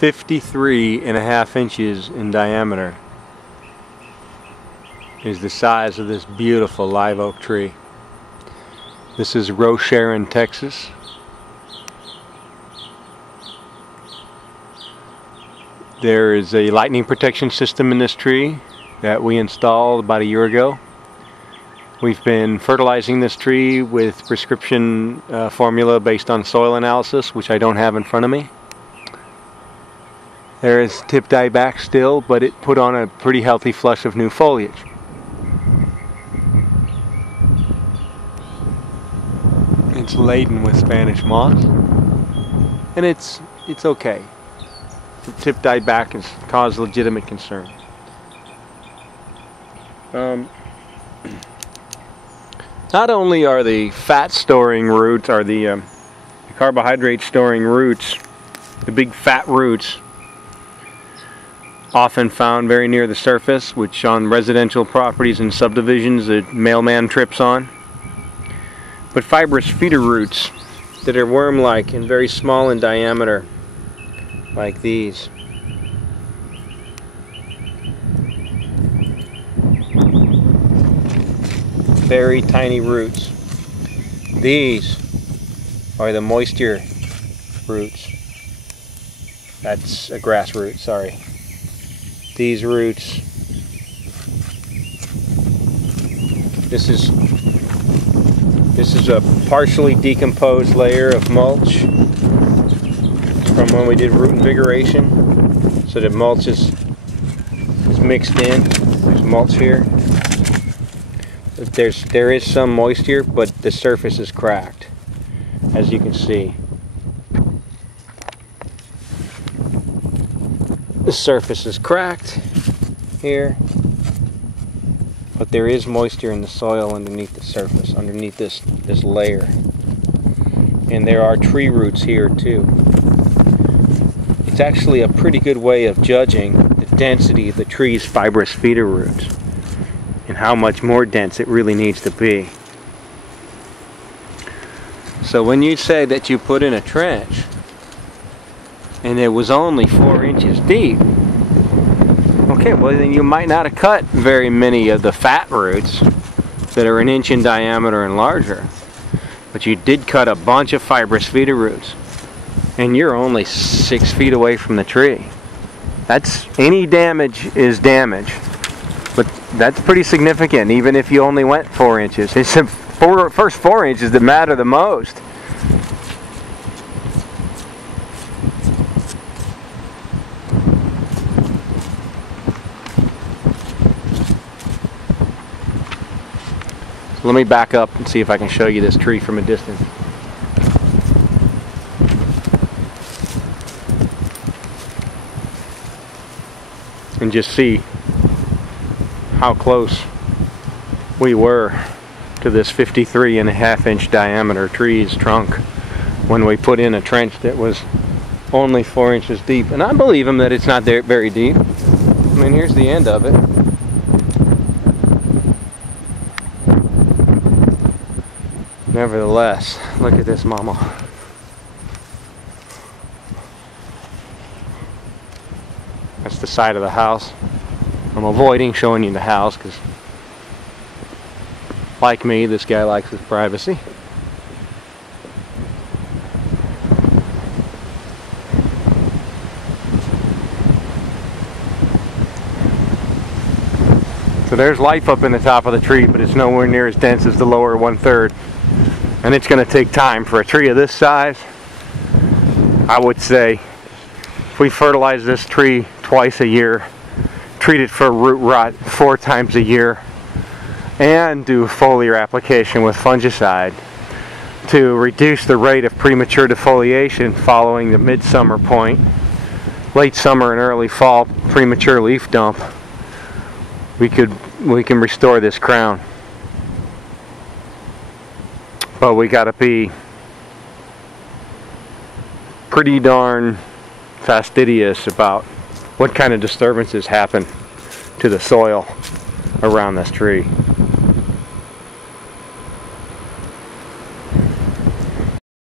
53.5 inches in diameter is the size of this beautiful live oak tree. This is Rocheron, Texas. There is a lightning protection system in this tree that we installed about a year ago. We've been fertilizing this tree with prescription formula based on soil analysis, which I don't have in front of me. There is tip dieback still, but it put on a pretty healthy flush of new foliage. It's laden with Spanish moss, and it's okay. The tip dieback has caused legitimate concern. Not only are the fat storing roots, or the carbohydrate storing roots, the big fat roots, often found very near the surface, which on residential properties and subdivisions the mailman trips on, but fibrous feeder roots that are worm-like and very small in diameter, like these. Very tiny roots. These are the moisture roots. That's a grass root, sorry. These roots. This is a partially decomposed layer of mulch from when we did root invigoration, so that mulch is mixed in. There's mulch here. There is some moisture, but the surface is cracked, as you can see. The surface is cracked here, but there is moisture in the soil underneath the surface, underneath this layer. And there are tree roots here too. It's actually a pretty good way of judging the density of the tree's fibrous feeder roots and how much more dense it really needs to be. So when you say that you put in a trench and it was only 4 inches deep, okay, well then you might not have cut very many of the fat roots that are 1 inch in diameter and larger, but you did cut a bunch of fibrous feeder roots, and you're only 6 feet away from the tree. That's, any damage is damage, but that's pretty significant even if you only went 4 inches. It's the first 4 inches that matter the most. Let me back up and see if I can show you this tree from a distance. And just see how close we were to this 53.5 inch diameter tree's trunk when we put in a trench that was only 4 inches deep. And I believe him that it's not very deep. I mean, here's the end of it. Nevertheless, look at this mama. That's the side of the house. I'm avoiding showing you the house because, like me, this guy likes his privacy. So there's life up in the top of the tree, but it's nowhere near as dense as the lower 1/3. And it's going to take time for a tree of this size. I would say if we fertilize this tree twice a year, treat it for root rot 4 times a year, and do foliar application with fungicide to reduce the rate of premature defoliation following the midsummer point, late summer and early fall premature leaf dump, we can restore this crown. But we got to be pretty darn fastidious about what kind of disturbances happen to the soil around this tree.